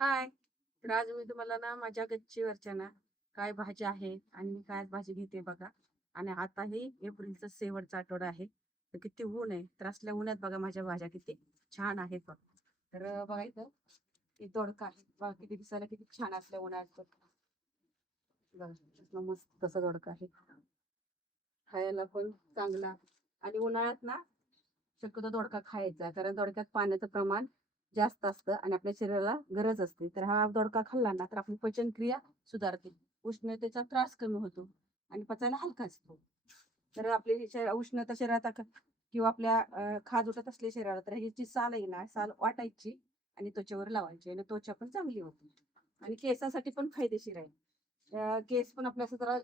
हाय. तर आज मी तुम्हाला ना माझ्या गच्चीवरच्या ना काय भाज्या आहेत आणि मी काय भाजी घेते बघा. आणि आताही एप्रिलचा शेवटचा आठवडा आहे. तर किती ऊन आहे. तर असल्या उन्हात बघा माझ्या भाज्या किती छान आहेत बघ. तर बघा इथं हे दोडका आहे बघा, किती दिसायला किती छान असल्या उन्हाळ्यात बघा. इथलं मस्त तसा दोडका आहे, खायला पण चांगला. आणि उन्हाळ्यात ना शक्यतो दोडका खायचा, कारण दोडक्यात पाण्याचं प्रमाण जास्त असतं आणि आपल्या शरीराला गरज असते. तर हा दोडका खाल्ला ना तर आपली पचनक्रिया सुधारते, उष्णतेचा त्रास कमी होतो आणि पचायला हलका असतो. तर आपली उष्णता शरीरात किंवा आपल्या खाज उठत असले शरीराला, तर ह्याची साल आहे ना, साल वाटायची आणि त्वचेवर लावायची आणि त्वचा पण चांगली होते. आणि केसासाठी पण फायदेशीर आहे. केस पण आपल्या असं जरा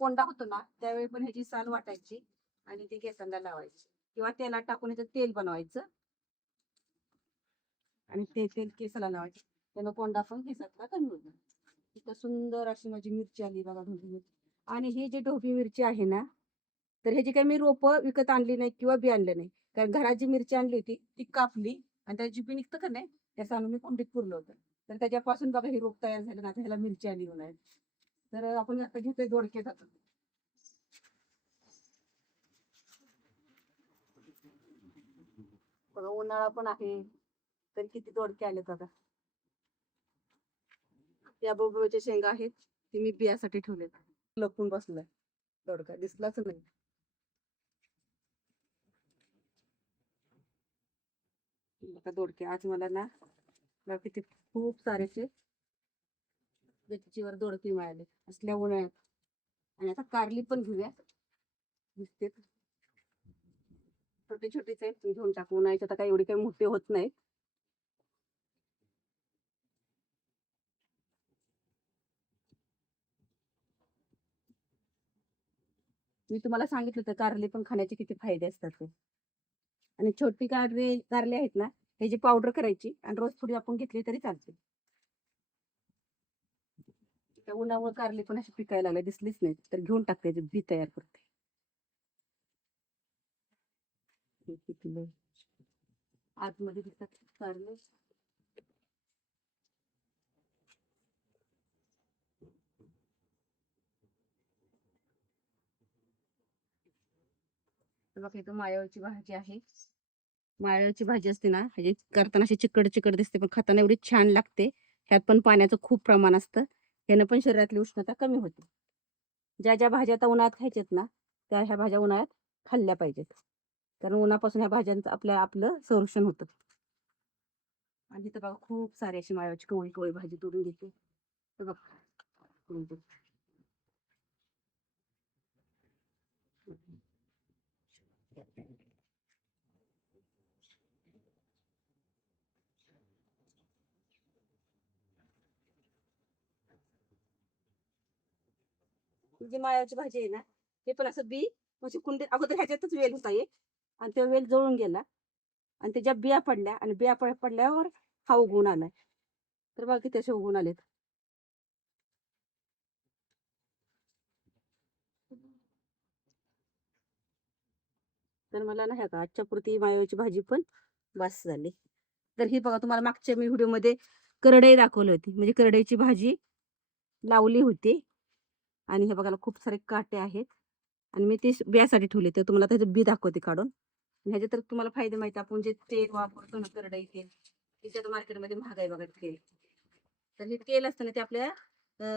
कोंडा होतो ना, त्यावेळी पण ह्याची साल वाटायची आणि ती केसांना लावायची किंवा तेलात टाकून याचं तेल बनवायचं आणि ते तेल केसाला लावायचं. त्यानं कोंडा पण केसातला कमी होतो. इथं सुंदर अशी माझी मिरची आली बघा, ढोबळी मिरची. आणि ही जी ढोबळी मिरची आहे ना, तर ह्याची काही मी रोपं विकत आणली नाही किंवा बी आणलं नाही. कारण घरात जी मिरची आणली होती ती कापली आणि त्याची बी निघतं का नाही, त्याचं आणून मी कुंडीत पुरलं होतं. तर त्याच्यापासून बघा हे रोप तयार झालं ना, आता ह्याला मिरची आली होणार. तर आपण आता घेतोय दोडके जातो. बघा उन्हाळा पण आहे, तर किती दोडके आलेत आता. या बोबोच्या शेंगा आहेत, ती मी बियासाठी ठेवलेत. लपून बसलाय दोडका, दिसलाच नाही. आता दोडके आज मला ना, मला किती खूप सारेचे गच्चीवर दोडके मिळाले असल्या उन्हाळ्यात. आणि आता कारली पण घेऊया, दिसते छोटे छोटेच आहेत, तुम्ही घेऊन टाकू. उन्हाळ्याचे आता काही एवढे काही मोठे होत नाही. मी तुम्हाला सांगितलं तर कारली पण खाण्याचे किती फायदे असतात ते. आणि छोटी कारली आहेत ना, त्याची पावडर करायची आणि रोज थोडी आपण घेतली तरी चालते. त्या उन्हामुळे कारली पण अशी पिकायला लागले, दिसलीच नाही तर घेऊन टाकते, बी तयार करते. हे किती आतमध्ये दिसतात कारले. तर बघा इथं मायावरची भाजी आहे. माळ्याची भाजी असते ना, ह्याची करताना अशी चिकट चिकट दिसते, पण खाताना एवढी छान लागते. ह्यात पण पाण्याचं खूप प्रमाण असतं. यानं पण शरीरातली उष्णता कमी होते. ज्या ज्या भाज्या आता उन्हाळ्यात खायच्यात ना, त्या ह्या भाज्या उन्हाळ्यात खाल्ल्या पाहिजेत. कारण उन्हापासून ह्या भाज्यांचं आपलं संरक्षण होतं. आणि इथं बघा खूप सारी अशी माळव्याची कवळी कवळी भाजी तोडून घेते. हे बघा. जी माळव्याची भाजी आहे ना, ते पण असं बी म्हणजे कुंडीत अगोदर ह्याच्यातच वेल होता एक, आणि तो वेल जळून गेला आणि त्याच्या बिया पडल्या आणि बिया पडल्यावर हा उगवून आलाय. तर बघा किती असे उगवून आलेत. तर मला नाही का आजच्या पुरती मायाची भाजी पण बस झाली. तर ही बघा, तुम्हाला मागच्या मी व्हिडिओमध्ये करडई दाखवली होती, म्हणजे करडईची भाजी लावली होती. आणि हे बघायला खूप सारे काटे आहेत आणि मी ते बियासाठी ठेवले. तर तुम्हाला त्याचं बी दाखवते काढून. आणि ह्याचे तर तुम्हाला फायदे माहिती, आपण जे तेल वापरतो ना करडई तेल, तिच्यात मार्केटमध्ये महाग आहे बघा तेल. तर हे तेल असतं ना, ते आपल्या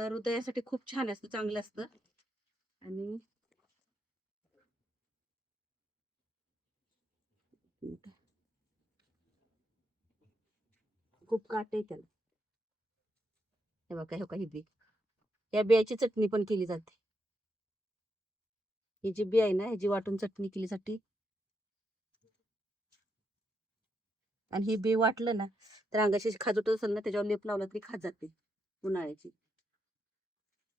हृदयासाठी खूप छान असतं, चांगलं असतं. आणि खूप काटे आहे त्याला. हे बघा, हे बघा ही बी, या बियाची चटणी पण केली जाते. ही जी बी आहे ना, ह्याची वाटून चटणी केलीसाठी. आणि ही बी वाटलं ना, तर अंगाशी खाजवत असेल ना, त्याच्यावर लेप लावला तरी खात जाते उन्हाळ्याची.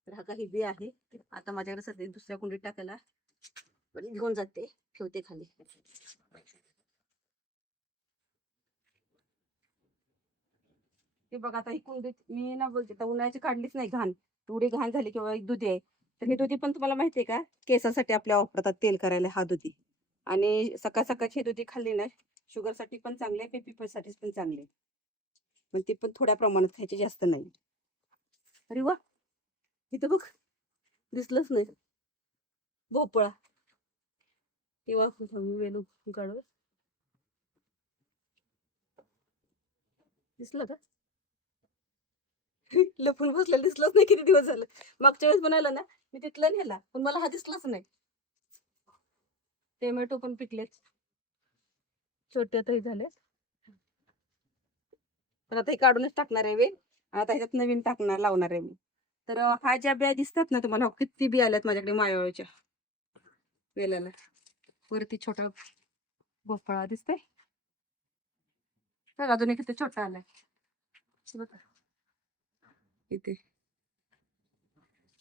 तर हा काही बी आहे. आता माझ्याकडे सध्या दुसऱ्या कुंडीत टाकायला पण घेऊन जाते, ठेवते खाली. हे बघा, आता ही कुंडीत मी ना बोलते, तर उन्हाळ्याची काढलीच नाही घाण. एवढी घाण झाली किंवा एक दुधी आहे. तर ही दुधी पण तुम्हाला माहितीये का, केसासाठी आपल्या वापरतात तेल करायला हा दुधी. आणि सकाळ सकाळची ही दुधी खाल्ली ना, शुगरसाठी पण चांगले, बीपी साठी पण चांगले. पण ती पण थोड्या प्रमाणात खायची, जास्त नाही. अरे वा, इथं बघ, दिसलंच नाही भोपळा. तेव्हा वेलू काढू, दिसलं का? लपून बसलेलं दिसलंच नाही, किती दिवस झालं. मागच्या वेळेस बनायला ना मी तिथलं नेला, पण मला हा दिसलाच नाही. टोमॅटो पण पिकलेत, छोटे तरी झाले. तर आता हे काढूनच टाकणार आहे वेल. आता ह्याच्यात नवीन टाकणार, लावणार आहे मी. तर हा ज्या बिया दिसतात ना तुम्हाला, किती बिया आल्यात माझ्याकडे मायाळूच्या वेलाला. वरती छोटा भोपळा दिसतंय, अजून एक इथे छोटा आलाय इथे.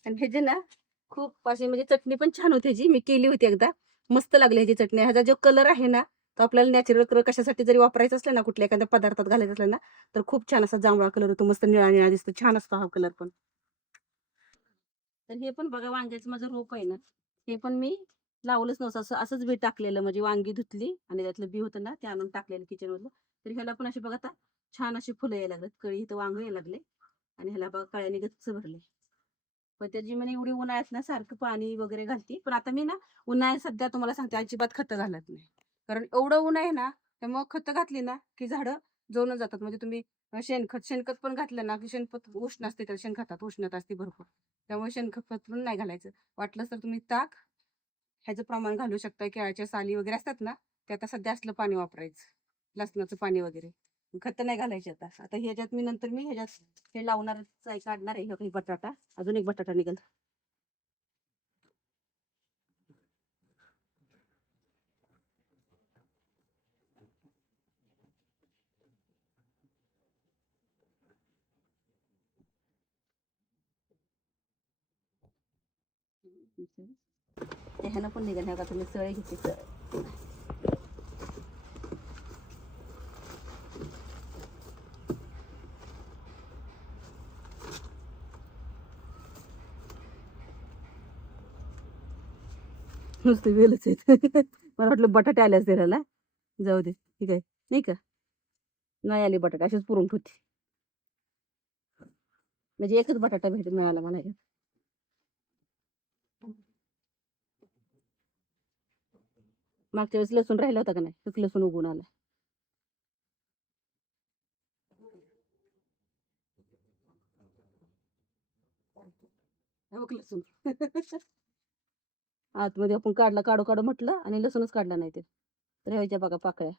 आणि हे जे ना खूप अशी म्हणजे चटणी पण छान होती, ह्याची मी केली होती एकदा, मस्त लागली ह्याची चटणी. ह्याचा जो कलर आहे ना, तो आपल्याला नॅचरल कलर कशासाठी जरी वापरायचं असलं ना, कुठल्या एखाद्या पदार्थात घालायचं असलं ना, तर खूप छान असा जांभळा कलर होतो, मस्त निळा निळा दिसतो, छान असतो हा कलर पण. तर हे पण बघा, वांग्याचं माझं रोप आहे ना, हे पण मी लावलंच नव्हतं, असंच बी टाकलेलं. म्हणजे वांगी धुतली आणि त्यातलं बी होतं ना, ते आणून टाकलेलं किचन मधलं. तर ह्याला पण अशी बघा आता छान अशी फुलं यायला लागत, कळी इथं वांग यायला लागले, आणि ह्याला बघा कळ्याने गच्च भरले. पण त्याची म्हणे एवढी उन्हाळ्यात ना सारखं पाणी वगैरे घालते. पण आता मी ना उन्हाळ्यात सध्या तुम्हाला सांगते, अजिबात खतं घालत नाही. कारण एवढं ऊन आहे ना, त्यामुळे खतं घातली ना की झाडं जळून जातात. म्हणजे तुम्ही शेणखत पण घातलं ना की शेणखत उष्ण असते, तर शेणखतात उष्णता असते भरपूर, त्यामुळे शेणखत पण नाही घालायचं. वाटलंच तर तुम्ही ताक ह्याचं प्रमाण घालू शकता. केळाच्या साली वगैरे असतात ना, ते आता सध्या असलं पाणी वापरायचं, लसणाचं पाणी वगैरे. खत नाही घालायचे आता. आता ह्याच्यात मी नंतर मी ह्याच्यात हे लावणार, काढणार आहे. हे बटाटा, अजून एक बटाटा निघाल. ह्यानं पण निघाल. ह्या का तुम्ही सळे घेते, सळे नुसते वेलच आहेत. मला वाटलं बटाटे आल्यास त्याला, जाऊ दे ठीक आहे. नाही का, नाही आले बटाटे, असेच पुरून ठेवते. म्हणजे एकच बटाटा मिळाला मला. मागच्या वेळेस लसूण राहिला होता का नाही, तोच लसूण उगून आला. लसूण आतमध्ये आपण काढू काढू म्हटलं, आणि लसूणच काढला नाही ते. तर ह्याच्या बघा पाकळ्या.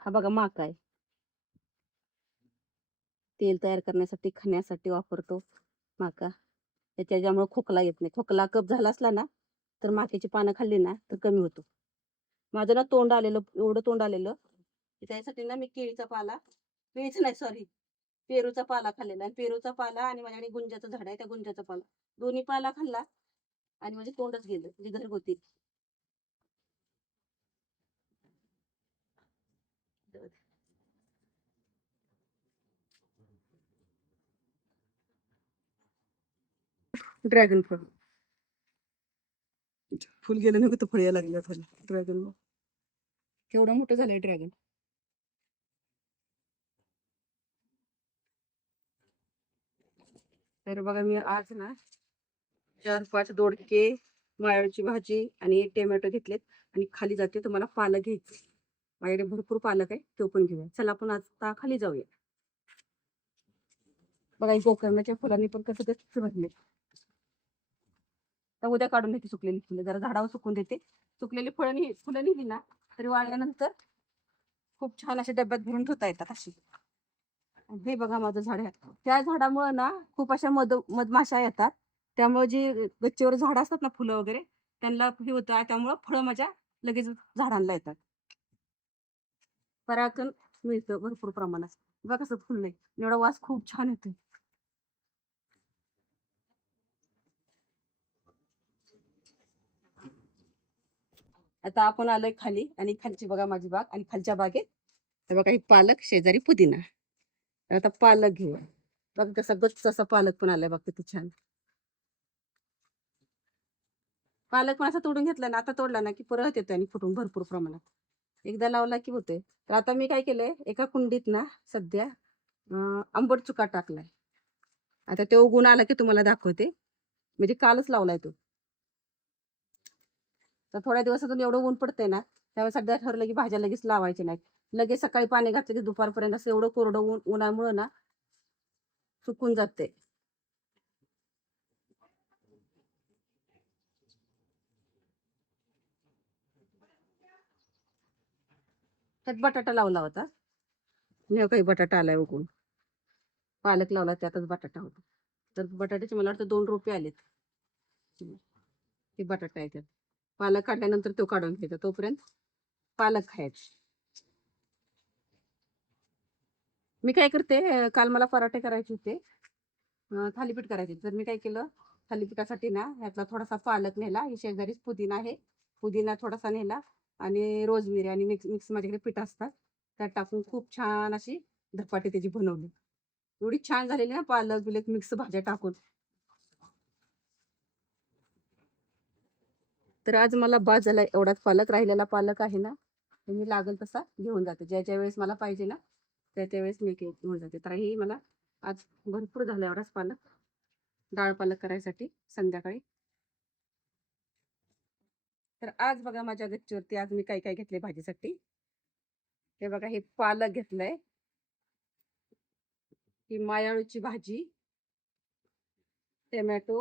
हा बघा माका आहे, तेल तयार करण्यासाठी, खाण्यासाठी वापरतो माका. त्याच्यामुळे खोकला येत नाही. खोकला कफ झाला असला ना, तर माक्याची पानं खाल्ली ना तर कमी होतो. माझं ना तोंड आलेलं, एवढं तोंड आलेलं, त्यासाठी ना मी केळीचा पाला, केळीचं नाही सॉरी, पेरूचा पाला खाल्लेला. आणि पेरूचा पाला आणि माझ्याकडे गुंजाचं झाड आहे, त्या गुंजाचा पाला, दोन्ही पाला खाल्ला आणि म्हणजे तोंडच गेलं. म्हणजे घरगुती. ड्रॅगन फ्रूट फुल गेलं नाही, फळ यायला लागलं ड्रॅगन. केवढं मोठं झालंय ड्रॅगन. तर बघा, मी आज ना 4-5 दोडके, माळची भाजी आणि टोमॅटो घेतलेत, आणि खाली जाते. तुम्हाला पालक घ्यायचे, माझ्याकडे भरपूर पालक आहे, तो पण घेऊया. चला आपण आता खाली जाऊया. बघा, गोकर्णाच्या फुलांनी पण कसं कसं भरले. तर उद्या काढून घेते सुकलेली फुलं, जरा झाडावर सुकून देते. सुकलेली फुलं निघली ना, तरी वाळल्यानंतर खूप छान अशा डब्यात भरून ठेवता येतात अशी. हे बघा माझं झाड आहे, त्या झाडामुळे ना खूप अशा मधमाशा येतात. त्यामुळे जी गच्चीवर झाड असतात ना, फुलं वगैरे, त्यांना हे होतं, त्यामुळं फळं माझ्या लगेच झाडांना येतात. परागकण मिळतं भरपूर प्रमाणात. बघा कसं फुललंय, एवढा वास खूप छान येतोय. आता आपण आलोय खाली, आणि खालची बघा माझी बाग, आणि खालच्या बागेत हे बघा, ही पालक, शेजारी पुदिना. तर आता पालक घेऊ. बघ कसा गच्च असा पालक पण आलाय बघ किती छान. पालक पण असा तोडून घेतला ना, आता तोडला ना की परत येतोय आणि फुटून भरपूर प्रमाणात. एकदा लावला की होतोय. तर आता मी काय केलंय, एका कुंडीत ना सध्या आंबट चुका टाकलाय. आता तो उगवून आला की तुम्हाला दाखवते. म्हणजे कालच लावलाय तो. तर थोड्या दिवसातून एवढं ऊन पडतंय ना, त्यावेळेस सध्या ठरलं की भाज्या लगेच लावायच्या नाहीत. लगेच सकाळी पाणी घातलं की दुपारपर्यंत असं एवढं कोरडं उन्हामुळं ना सुकून जाते. त्यात बटाटा लावला होता. आणि काही बटाटा आलाय उगवून. पालक लावला त्यातच बटाटा होता. तर बटाट्याचे मला वाटतं 2 रोपे आलेत. ते बटाटा आहे त्यात. पालक काढल्यानंतर तो काढून घ्यायचा. तोपर्यंत पालक खायचे. मी काय करते, काल मला पराठे करायचे होते. थालीपीठ करायचे. तर मी काय केलं, थालीपीठासाठी ना ह्यातला थोडासा पालक नेला. ही शेजारीच पुदिना आहे. पुदिना थोडासा नेला आणि रोजमेरी आणि मिक्स मिक्स माझ्याकडे पीठ असतात. त्यात टाकून खूप छान अशी धपाटे त्याची बनवली. एवढी छान झालेली ना पालक बिलक मिक्स भाज्या टाकून. तर आज मला बास झाला एवढाच पालक. राहिलेला पालक आहे ना, तर मी लागेल तसा घेऊन जाते. ज्या वेळेस मला पाहिजे ना, त्या वेळेस मी घेऊन जाते. तर ही मला आज भरपूर झाला एवढाच पालक. डाळ पालक करायसाठी संध्याकाळी. तर आज बघा माझ्या गच्चीवरती आज मी काय काय घेतले भाजीसाठी. हे बघा, हे पालक घेतलंय, ही मायाळूची भाजी, टोमॅटो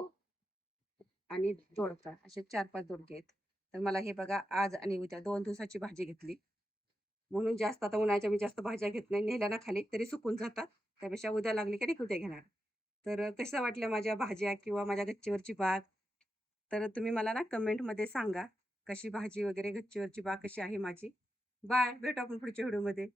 आणि दोडका, असे 4-5 दोडके आहेत. तर मला हे बघा आज आणि उद्या 2 दिवसाची भाजी घेतली. म्हणून जास्त आता उन्हाळ्याच्या मी जास्त भाज्या घेत नाही. नेल्या ना खाली तरी सुकून जातात. त्यापेक्षा उद्या लागली की उद्या घेणार. तर कशा वाटल्या माझ्या भाज्या किंवा माझ्या गच्चीवरची बाग? तर तुम्ही मला ना कमेंटमध्ये सांगा. कशी भाजी वगैरे गच्चीवरची बाग कशी आहे माझी. बाय. भेटू आपण पुढच्या व्हिडिओमध्ये.